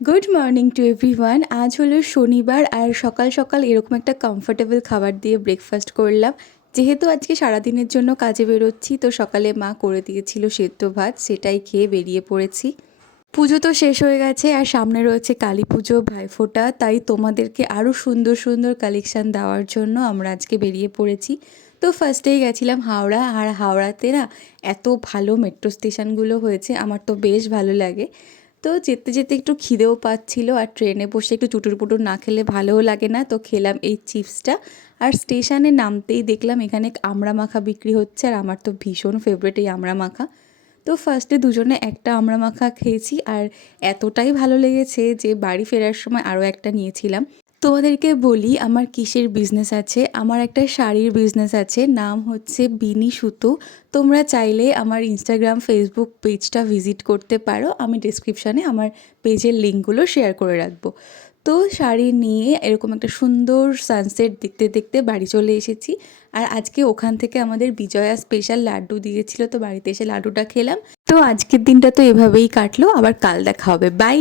Good morning to everyone. আজ হলো শনিবার আর সকাল সকাল এরকম একটা কমফোর্টেবল খাবার দিয়ে ব্রেকফাস্ট করলাম। যেহেতু আজকে সারাদিনের জন্য কাজে বেরোচ্ছি, তো সকালে মা করে দিয়েছিল সেদ্ধ ভাত, সেটাই খেয়ে বেরিয়ে পড়েছি। পুজো তো শেষ হয়ে গেছে আর সামনে রয়েছে কালী পুজো, ভাইফোঁটা, তাই তোমাদেরকে আরও সুন্দর সুন্দর কালেকশান দেওয়ার জন্য আমরা আজকে বেরিয়ে পড়েছি। তো ফার্স্টেই গেছিলাম হাওড়া, আর হাওড়াতে না এত ভালো মেট্রো স্টেশনগুলো হয়েছে, আমার তো বেশ ভালো লাগে। তো যেতে যেতে একটু খিদেও পাচ্ছিল, আর ট্রেনে বসে একটু চুটুর পুটুর না খেলে ভালোও লাগে না, তো খেলাম এই চিপসটা। আর স্টেশনে নামতেই দেখলাম এখানে আমড়া মাখা বিক্রি হচ্ছে, আর আমার তো ভীষণ ফেভারিট এই আমড়া মাখা। তো ফার্স্টে দুজনে একটা আমড়া মাখা খেয়েছি, আর এতটাই ভালো লেগেছে যে বাড়ি ফেরার সময় আরও একটা নিয়েছিলাম। তোমাদেরকে বলি আমার কিসের বিজনেস আছে। আমার একটা শাড়ির বিজনেস আছে, নাম হচ্ছে বিনি সুতো। তোমরা চাইলে আমার ইনস্টাগ্রাম, ফেসবুক পেজটা ভিজিট করতে পারো, আমি ডিসক্রিপশানে আমার পেজের লিঙ্কগুলো শেয়ার করে রাখবো। তো শাড়ি নিয়ে এরকম একটা সুন্দর সানসেট দেখতে দেখতে বাড়ি চলে এসেছি। আর আজকে ওখান থেকে আমাদের বিজয়া স্পেশাল লাড্ডু দিয়েছিল, তো বাড়িতে এসে লাড্ডুটা খেলাম। তো আজকের দিনটা তো এভাবেই কাটলো, আবার কাল দেখা হবে, বাই।